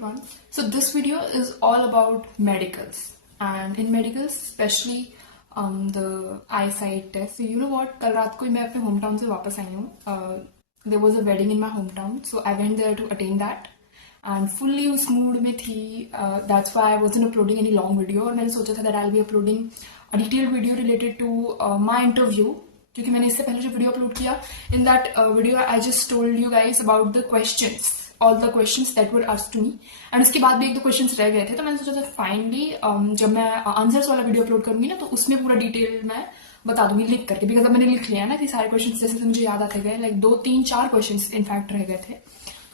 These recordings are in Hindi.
everyone. So this video is all about medicals, and in medicals especially the eyesight test. So you know what, कल रात को मैं अपने hometown से वापस आई हूँ. There was a wedding in my hometown, so I went there to attend that and fully उस mood में थी. That's why I wasn't uploading any long video और मैंने सोचा था that I'll be uploading a detailed video related to my interview. क्योंकि मैंने इससे पहले जो वीडियो अपलोड किया, in that video I just told you guys about the questions, all the questions that were asked to me, and उसके बाद भी एक दो questions रह गए थे. तो मैंने सोचा था फाइनली जब मैं आंसर्स वाला वीडियो अपलोड करूंगी ना, तो उसमें पूरा डिटेल मैं बता दूंगी लिख करके, बिकॉज अब मैंने लिख लिया ना कि सारे क्वेश्चंस जैसे मुझे याद आते गए, लाइक 2-3-4 क्वेश्चंस इनफैक्ट रह गए थे,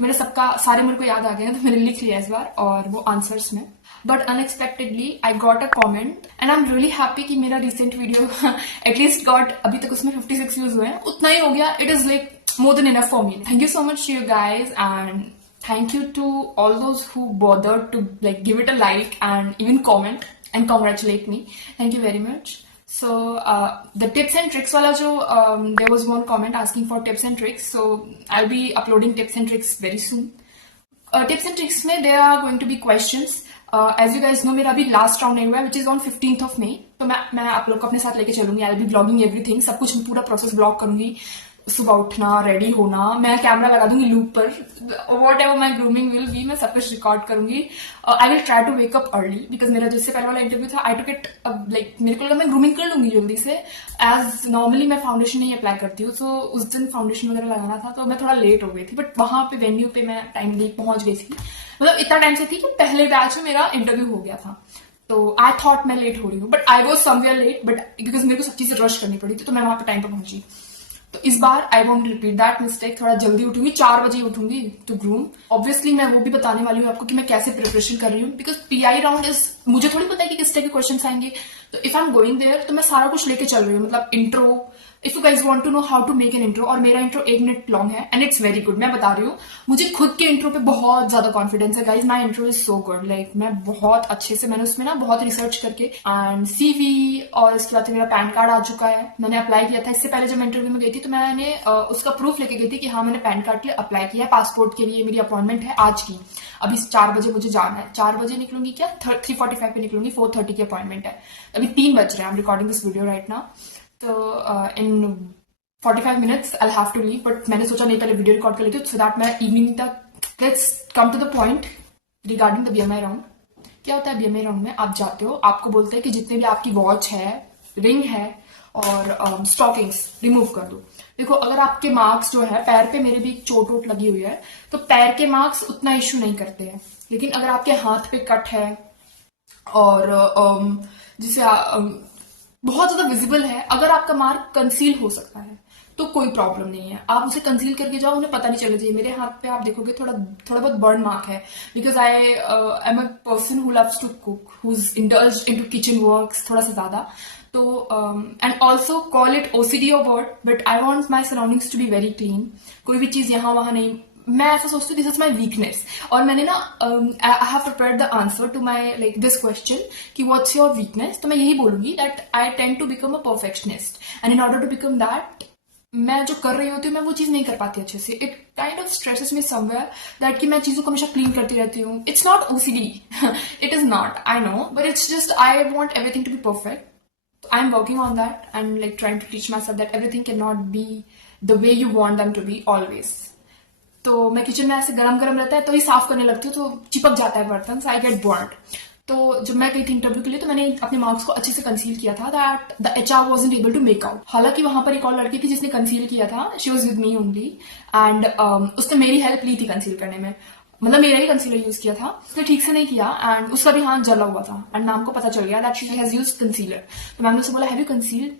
मेरे सबका सारे मेरे को याद आ गए, तो मैंने लिख लिया इस बार और वो आंसर्स में. But unexpectedly I got a comment and I am really happy कि मेरा रिसेंट वीडियो एटलीस्ट गॉट, अभी तक उसमें 56 व्यूज हुए हैं, उतना ही हो गया. It is like more than enough for me. Thank you so much to you guys and thank you to all those who bothered to like give it a like and even comment and congratulate me. Thank you very much. So the tips and tricks wala jo there was one comment asking for tips and tricks, so I'll be uploading tips and tricks very soon. Tips and tricks mein there are going to be questions. As you guys know, मेरा अभी लास्ट राउंड नहीं हुआ है, which is on 15th of May. तो मैं आप लोग को अपने साथ लेके चलूंगी. I'll be vlogging everything, सब कुछ पूरा प्रोसेस ब्लॉग करूंगी. सुबह उठना, रेडी होना, मैं कैमरा लगा दूंगी लूप पर, whatever my grooming will be, मैं सब कुछ रिकॉर्ड करूंगी. I will try to wake up early, because मेरा जिससे पहले वाला इंटरव्यू था, आई टुक इट लाइक मेरे को लगा मैं ग्रूमिंग कर लूंगी जल्दी से. एज नॉर्मली मैं फाउंडेशन नहीं अप्लाई करती हूँ, सो उस दिन फाउंडेशन वगैरह लगाना था, तो मैं थोड़ा लेट हो गई थी. बट वहां पे वेन्यू पे मैं टाइम लेट पहुंच गई थी, मतलब इतना टाइम से थी कि पहले बैच में मेरा इंटरव्यू हो गया था. तो आई थॉट मैं लेट हो रही हूँ, but I was somewhere late, but because मेरे को सब चीजें रश करनी पड़ी थी, तो मैं वहां पे टाइम पर पहुंची. तो इस बार I won't repeat that mistake. थोड़ा जल्दी उठूंगी, 4 बजे उठूंगी टू ग्रूम. ऑब्वियसली मैं वो भी बताने वाली हूँ आपको कि मैं कैसे प्रिपरेशन कर रही हूँ, बिकॉज पीआई राउंड इज, मुझे थोड़ी पता है कि किस टाइप के क्वेश्चन आएंगे. तो if I am going there तो मैं सारा कुछ लेके चल रही हूँ, मतलब intro, if you guys want to know how to make an intro, और मेरा इंट्रो 1 मिनट लॉन्ग है एंड इट्स वेरी गुड. मैं बता रही हूँ, मुझे खुद के इंट्रो पे बहुत ज्यादा कॉन्फिडेंस है guys. My intro is so good, like मैं बहुत अच्छे से, मैंने उसमें ना बहुत रिसर्च करके एंड सीवी, और इसके बाद मेरा पैन कार्ड आ चुका है, मैंने अप्लाई किया था. इससे पहले जब मैं इंटरव्यू में गई थी तो मैंने उसका प्रूफ लेके गई थी कि हाँ मैंने पैन कार्ड के लिए अप्लाई किया है. पासपोर्ट के लिए मेरी अपॉइंटमेंट है आज की, अभी 4 बजे मुझे जाना है. 4 बजे निकलूंगी, क्या 3:45 पे निकलूंगी, 4:30 की अपॉइंटमेंट है. अभी 3 बज रहे हैं, I am recording this video right now. तो इन 45 minutes I'll have to leave, but मैंने सोचा नहीं पहले वीडियो रिकॉर्ड कर लेती हूँ, so that मैं इवनिंग तक. Let's come to the point regarding the BMI round. क्या होता है बीएमआई राउंड में? आप जाते हो, आपको बोलते हैं कि जितने भी आपकी वॉच है, रिंग है और स्टॉकिंग्स रिमूव कर दो. देखो, अगर आपके मार्क्स जो है, पैर पे मेरे भी चोट वोट लगी हुई है, तो पैर के मार्क्स उतना इश्यू नहीं करते हैं. लेकिन अगर आपके हाथ पे कट है और जिसे बहुत ज्यादा विजिबल है, अगर आपका मार्क कंसील हो सकता है तो कोई प्रॉब्लम नहीं है, आप उसे कंसील करके जाओ, उन्हें पता नहीं चलना चाहिए. मेरे हाथ पे आप देखोगे थोड़ा बहुत बर्न मार्क है, because I am a person who loves to cook, who is indulged into kitchen works थोड़ा सा ज्यादा. तो and also call it OCD और word, but I want my surroundings to be very clean. कोई भी चीज यहाँ वहां नहीं, मैं ऐसा सोचती हूँ दिस इज माई वीकनेस. और मैंने ना I have prepared the answer to my like this question कि व्हाट्स योर वीकनेस. तो मैं यही बोलूंगी that I tend to become a perfectionist, and in order to become that, मैं जो कर रही होती हूँ मैं वो चीज नहीं कर पाती अच्छे से. It kind of stresses me somewhere that कि मैं चीजों को हमेशा क्लीन करती रहती हूँ. It's not OCD, it is not, I know, but it's just I want everything to be perfect. I am working on that and like trying to teach myself that everything can not be the way you want them to be always. तो मैं किचन में ऐसे गरम रहता है तो ही साफ करने लगती हूँ, तो चिपक जाता है बर्तन, सो आई गेट बर्न्ड. तो जब मैं गई थी इंटरव्यू के लिए तो मैंने अपने मार्क्स को अच्छे से कंसील किया था, that the HR wasn't able to make out. हालांकि वहां पर एक और लड़की थी जिसने कंसील किया था, she was with me only, and उसने मेरी हेल्प ली थी कंसील करने में, मतलब मेरा ही कंसीलर यूज किया था. उसने ठीक से नहीं किया एंड उसका भी हाथ जला हुआ था, एंड मैम को पता चल गया that she has used concealer. तो मैम ने उससे बोला हैव यू कंसील्ड,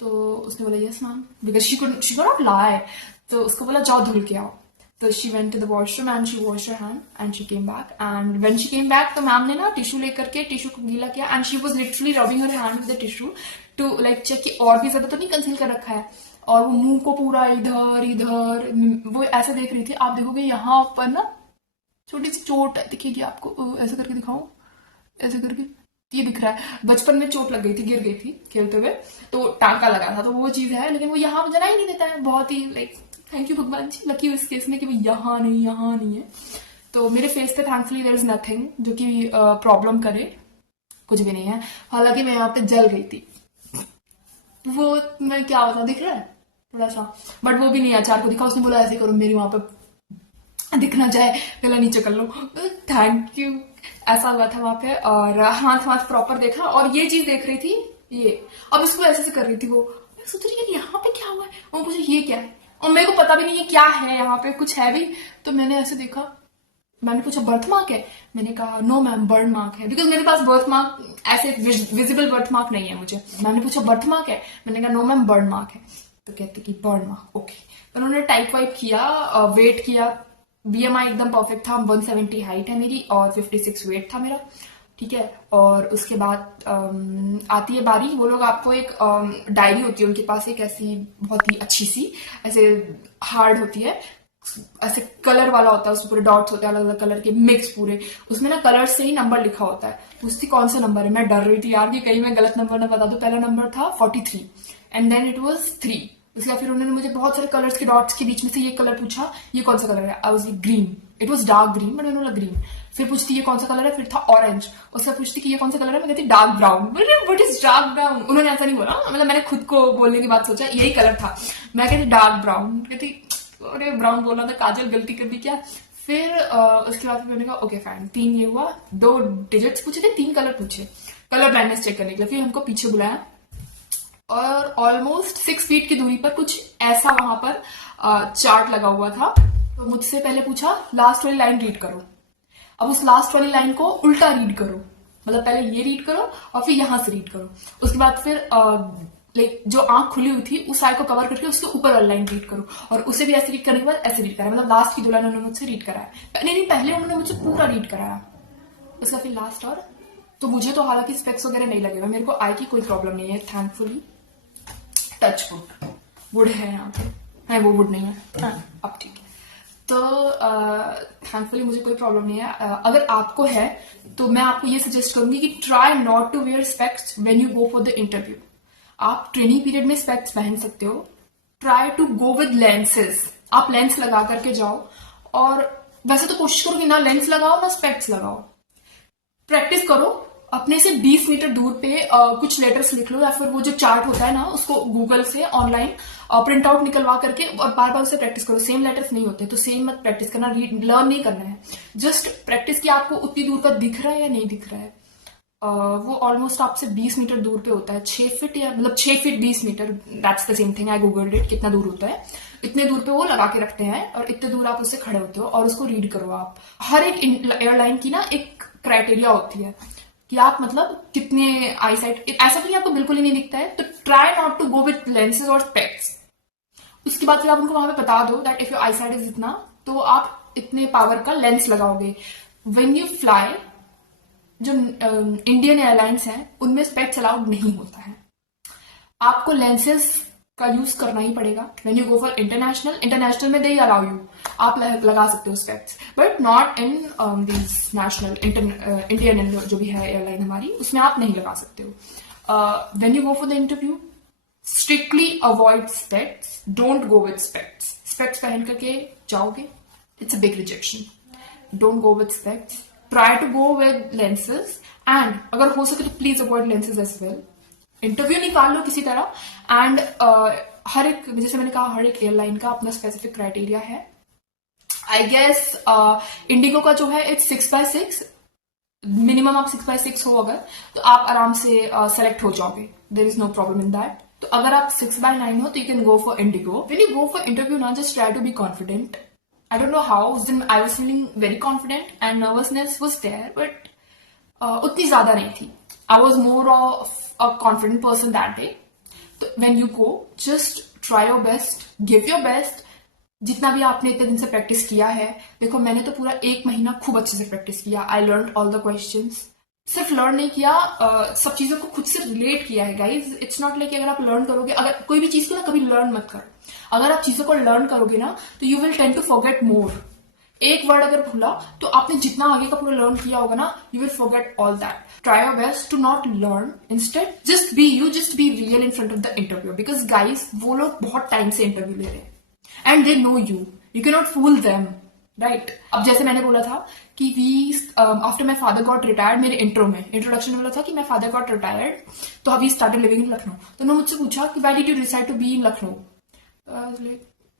तो उसने बोला yes ma'am, because she could not lie. तो उसको बोला जाओ धुल के आओ. So she went to the washroom and she washed her hand and she came back. And when she came back, तो मैम ने ना टिश्यू लेकर के टिश्यू को गीला किया and she was literally rubbing her hand with the tissue to like check कि और भी ज्यादा तो नहीं कंसील कर रखा है. और वो मुंह को पूरा इधर वो ऐसे देख रही थी. आप देखोगे यहाँ पर ना छोटी सी चोट दिखेगी आपको, ऐसे करके दिखाऊं, ऐसे करके ये दिख रहा है. बचपन में चोट लग गई थी, गिर गई थी खेलते हुए, तो टांका लगा था, तो वो चीज है. लेकिन वो यहाँ जना ही नहीं देता है, बहुत ही लाइक थैंक यू भगवान जी, लकी इस केस में कि वो यहाँ नहीं है. तो मेरे फेस पे थैंकफुली देयर इज नथिंग जो कि प्रॉब्लम करे, कुछ भी नहीं है। हालांकि मैं यहाँ पे जल गई थी, वो मैं क्या होता दिख रहा है थोड़ा सा, बट वो भी नहीं आचार को दिखा, उसने बोला ऐसे करो मेरी वहां पे दिखना चाहे गला नीचे कर लो, थैंक यू। ऐसा हुआ था वहां पे, और हाथ हाथ प्रॉपर देखा, और ये चीज देख रही थी ये, अब इसको ऐसे से कर रही थी वो, मैं सोच रही है यहाँ पे क्या हुआ है, और मुझे ये क्या है, और मेरे को पता भी नहीं है क्या है यहाँ पे, कुछ है भी। तो मैंने ऐसे देखा, मैंने पूछा बर्थ मार्क है, मैंने कहा नो मैम बर्न मार्क है, बिकॉज मेरे पास बर्थ मार्क ऐसे विजिबल बर्थ मार्क नहीं है मुझे। मैंने पूछा बर्थ मार्क है, मैंने कहा नो मैम बर्न मार्क है। तो कहते कि बर्न मार्क, ओके। तो उन्होंने टाइप वाइप किया, वेट किया, बीएमआई एकदम परफेक्ट था, 170 हाइट है मेरी और 56 वेट था मेरा, ठीक है। और उसके बाद आती है बारी, वो लोग आपको एक डायरी होती है उनके पास, एक ऐसी बहुत ही अच्छी सी, ऐसे हार्ड होती है, ऐसे कलर वाला होता है, उसमें पूरे डॉट्स होते हैं अलग अलग कलर के मिक्स पूरे, उसमें ना कलर से ही नंबर लिखा होता है। पूछती कौन सा नंबर है, मैं डर रही थी यार कि कहीं मैं गलत नंबर ना बता दूं। पहला नंबर था 43 एंड देन इट वाज 3। उसके बाद फिर उन्होंने मुझे बहुत सारे कलर्स के डॉट्स के बीच में से ये कलर पूछा, ये कौन सा कलर है, I was like green, it was dark green but मैंने बोला ग्रीन। फिर पूछती ये कौन सा कलर है, फिर था ऑरेंज। उससे पूछती कि ये कौन सा कलर है, मैं कहती dark brown. What is dark brown, उन्होंने ऐसा नहीं बोला, मतलब मैंने खुद को बोलने की बात सोचा यही कलर था, मैं कहती डार्क ब्राउन, कहती अरे ब्राउन बोला था काजल, गलती कर दी क्या। फिर उसके बाद मैंने कहा ओके फाइन, 3 ये हुआ, 2 डिजिट्स पूछे थे, 3 कलर पूछे कलर ब्लाइंडनेस चेक करने के लिए। फिर हमको पीछे बुलाया और ऑलमोस्ट 6 फीट की दूरी पर कुछ ऐसा वहां पर चार्ट लगा हुआ था। तो मुझसे पहले पूछा लास्ट वाली लाइन रीड करो। अब उस लास्ट वाली लाइन को उल्टा रीड करो, मतलब पहले ये रीड करो और फिर यहां से रीड करो। उसके बाद फिर लाइक जो आंख खुली हुई थी उस साइड को कवर करके उसके ऊपर वाली लाइन रीड करो, और उसे भी ऐसे रीड करने के बाद ऐसे रीड कराया, मतलब लास्ट की 2 लाइन उन्होंने मुझसे रीड कराया, नहीं पहले उन्होंने मुझसे पूरा रीड कराया, उसका फिर लास्ट। और तो मुझे तो हालांकि स्पेक्स वगैरह नहीं लगेगा, मेरे को आई की कोई प्रॉब्लम नहीं है थैंकफुली, टच वुड है यहाँ पे, है वो वुड नहीं है, अब ठीक है। तो थैंकफुली मुझे कोई प्रॉब्लम नहीं है। अगर आपको है तो मैं आपको ये सजेस्ट करूंगी कि try not to wear specs when you go for the interview. आप ट्रेनिंग पीरियड में स्पेक्स पहन सकते हो, try to go with lenses, आप लेंस लगा करके जाओ, और वैसे तो कोशिश करो कि ना लेंस लगाओ ना स्पेक्स लगाओ, प्रैक्टिस करो अपने से 20 मीटर दूर पे कुछ लेटर्स लिख लो, या फिर वो जो चार्ट होता है ना उसको गूगल से ऑनलाइन प्रिंट आउट निकलवा करके और बार बार उसे प्रैक्टिस करो। सेम लेटर्स नहीं होते तो सेम मत प्रैक्टिस करना, लर्न नहीं करना है, जस्ट प्रैक्टिस कि आपको उतनी दूर पर दिख रहा है या नहीं दिख रहा है। वो ऑलमोस्ट आपसे 20 मीटर दूर पे होता है, 6 फीट या मतलब 6 feet 20 metre, that's the same thing, I googled it, कितना दूर होता है इतने दूर पे वो लगा के रखते हैं, और इतने दूर आप उससे खड़े होते हो और उसको रीड करो आप। हर एक एयरलाइन की ना एक क्राइटेरिया होती है कि आप मतलब कितने आई साइट, ऐसा तो नहीं आपको बिल्कुल ही नहीं दिखता है, तो try not to go with lenses और स्पेक्स। उसके बाद फिर आप उनको वहां पे बता दो that if your eyesight is इतना, तो आप इतने पावर का लेंस लगाओगे। व्हेन यू फ्लाई, जो इंडियन एयरलाइंस हैं उनमें स्पेक्स अलाउड नहीं होता है, आपको लेंसेज का यूज करना ही पड़ेगा। When you go for international में दे अलाउ यू, आप लगा सकते हो specs, but not in this national Indian जो भी है एयरलाइन हमारी, उसमें आप नहीं लगा सकते हो। When you go for the interview strictly avoid specs, don't go with specs. Specs पहन करके जाओगे, it's a big rejection, don't go with specs, try to go with lenses, and अगर हो सके तो please avoid lenses as well. Interview निकाल लो किसी तरह, एंड हर एक, जैसे मैंने कहा, हर एक एयरलाइन का अपना स्पेसिफिक क्राइटेरिया है। आई गेस इंडिगो का जो है इट्स 6x6, मिनिमम आप 6x6 हो अगर, तो आप आराम से सेलेक्ट हो जाओगे, there is no problem in that. तो अगर आप 6x9 हो तो you can go for IndiGo. When you go for interview ना, just try to be confident. I don't know how, उस दिन I was feeling very confident and nervousness was there, but उतनी ज्यादा नहीं थी। I was more of a confident person that day. तो when you go, just try your best, give your best. जितना भी आपने इतने दिन से प्रैक्टिस किया है, देखो मैंने तो पूरा 1 महीना खूब अच्छे से प्रैक्टिस किया। I learned all the questions. सिर्फ लर्न नहीं किया, सब चीजों को खुद से रिलेट किया है गाइज। इट्स नॉट लाइक अगर आप लर्न करोगे, अगर कोई भी चीज को ना कभी लर्न मत करो, अगर आप चीजों को लर्न करोगे ना तो you will tend to forget more. एक वर्ड अगर भूला तो आपने जितना आगे का पूरा लर्न किया होगा ना, you will forget all that. Try your best to not learn, instead just be you, just be real in front of the interview, because guys वो लोग बहुत टाइम से इंटरव्यू ले रहे हैं and they know you can not fool them. Right अब जैसे मैंने बोला था कि we after my father got retired, मेरे इंट्रोडक्शन में बोला था कि माई फादर गॉट रिटायर्ड, तो we started living in Lucknow. तो उन्होंने मुझसे पूछा कि why did you decide to be in Lucknow.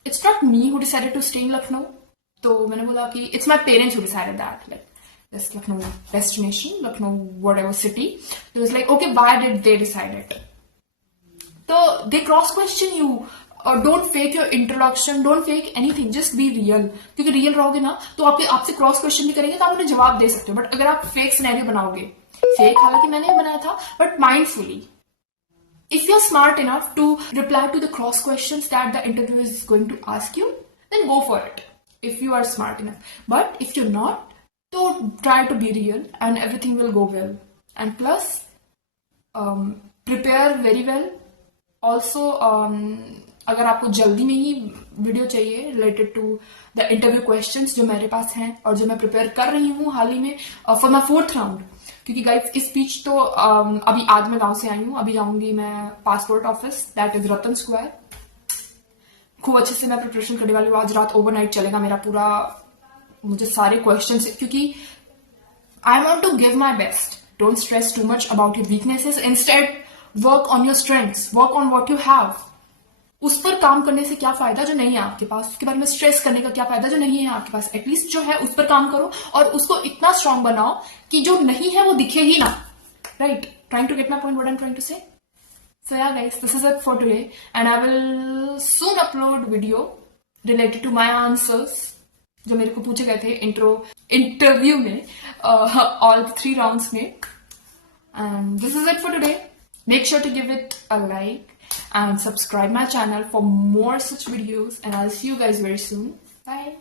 It's not me who decided to stay in Lucknow. तो मैंने बोला कि it's my parents who decided that, like this Lucknow destination, Lucknow whatever city. तो it's like okay why did they decide it. तो they cross question you, don't fake your introduction, don't fake anything, just be real. क्योंकि रियल रहोगे ना तो आपसे क्रॉस क्वेश्चन भी करेंगे तो आप उन्हें जवाब दे सकते हो। बट अगर आप फेक सिनेरियो बनाओगे, फेक हालांकि मैंने बनाया था but mindfully, if you're smart enough to reply to the cross questions that the interviewer is going to ask you, then go for it if you are smart enough. But if you're not, don't try to be real and everything will go well. And plus, prepare very well. Also, अगर आपको जल्दी में ही वीडियो चाहिए related to the interview questions जो मेरे पास हैं और जो मैं प्रिपेयर कर रही हूँ हाल ही में फॉर माई 4th राउंड, क्योंकि गाइस इस स्पीच तो अभी आज मैं गांव से आई हूँ, अभी जाऊंगी मैं passport office, that is Ratan square. खूब अच्छे से मैं प्रिपरेशन करने वाली हूँ, आज रात ओवरनाइट चलेगा मेरा पूरा, मुझे सारे क्वेश्चन, क्योंकि I want to give my best. Don't stress too much about your weaknesses, instead work on your strengths, work on what you have. उस पर काम करने से क्या फायदा जो नहीं है आपके पास, उसके बारे में स्ट्रेस करने का क्या फायदा जो नहीं है आपके पास। एटलीस्ट जो है उस पर काम करो और उसको इतना स्ट्रांग बनाओ कि जो नहीं है वो दिखे ही ना, right. Trying to get my point what I am trying to say. So yeah guys, this is it for today and I will soon upload video related to my answers जो मेरे को पूछे गए थे इंटरव्यू में, ऑल 3 राउंड्स में। And this is it for today. Make sure to give it a like and subscribe my channel for more such videos, and I'll see you guys very soon. Bye.